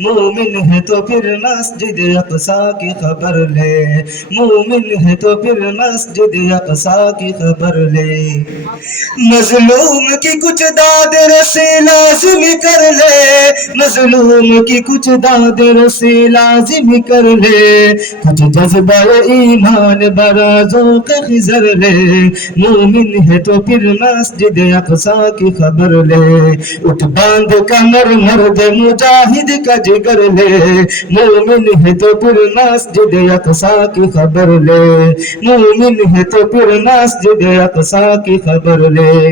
مومن ہے تو پھر مسجد اقصا کی خبر لے۔ مومن ہے تو پھر مسجد اقصا کی خبر لے۔ مظلوم کی کچھ داد رسی لازم کر لے۔ مظلوم کی کچھ داد رسی لازم کر لے۔ کچھ جذبہ ایمان برا ذوق خزر لے۔ مومن ہے تو پھر مسجد اقصا کی خبر لے۔ اٹھ باندھ کمر مرد مجاہد کا جگر لے۔ مومن ہے تو پھر مسجد اقصا کی خبر لے۔ مومن ہے تو پھر مسجد اقصا کی خبر لے۔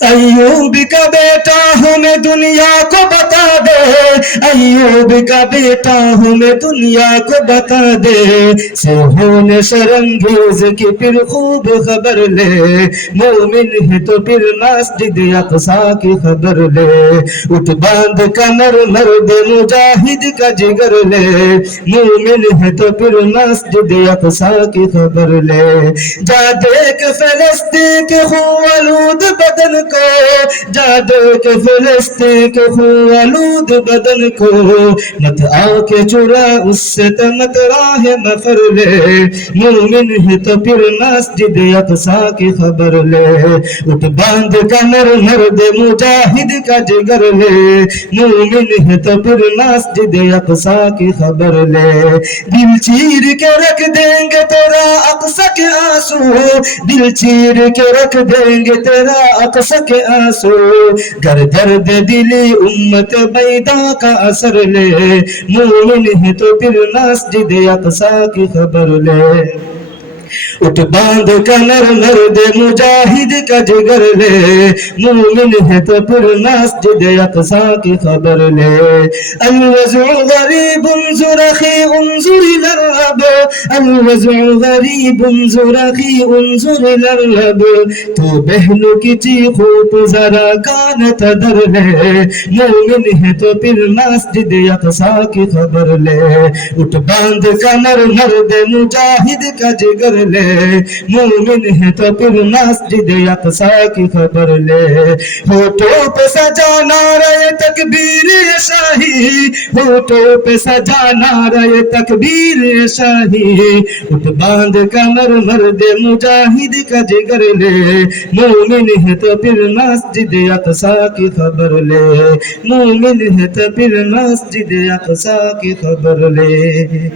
ایوب کا بیٹا ہوں میں دنیا کو بتا دے۔ ایوب کا بیٹا ہوں میں دنیا کو بتا دے۔ سہون شرنگیز کی پھر خوب خبر لے۔ مومن ہے تو پھر مسجد اقصا کی خبر لے۔ اٹھ باندھ کمر مرد مجاہد کا جگر لے۔ مومن ہے تو پھر مسجد اقصا کی خبر لے۔ جا دیکھ فلسطین کے خون بدن کو۔ جا دیکھ فلسطین کے خون بدن کو مت آ کے چورا، اس سے تمت راہ مفر لے۔ مومن ہے تو پھر مسجد اقصا کی خبر لے۔ اٹھ باندھ کمر مرد مجاہد کا جگر لے۔ مومن ہے تو پھر مسجد اقصا کی خبر لے۔ دل چیر کے رکھ دیں گے آنسو دل چیر کے رکھ دیں گے تیرا اقصا کے آنسو۔ گر درد دلی امت بیدا کا اثر لے۔ مومن ہے تو پھر مسجد اقصا کی خبر لے۔ اٹھ باندھ کنر مرد مجاہد کا جگر لے۔ مومن ہے تو پھر مسجد اقصا کی خبر لے۔ الوزع غریب انظر اخی انظر الرب الوزع غریب انظر اخی انظر الرب تو بہنوں کی چیخوں ذرا کان تدر لے مومن ہے تو پھر مسجد اقصا کی خبر لے اٹھ باندھ کنر مرد مجاہد کا جگر لے مومن ہے تو پھر مسجد اقصا کی خبر لے ہوٹوں پہ سجا نعرہ تکبیر. شاہی ہوٹوں پہ سجا نعرہ تکبیر شاہی اٹھ باندھ کمر مرد مجاہد کا جگر لے۔ مومن ہے تو پھر مسجد اقصا کی خبر لے۔ مومن ہے تو پھر مسجد اقصا کی خبر لے۔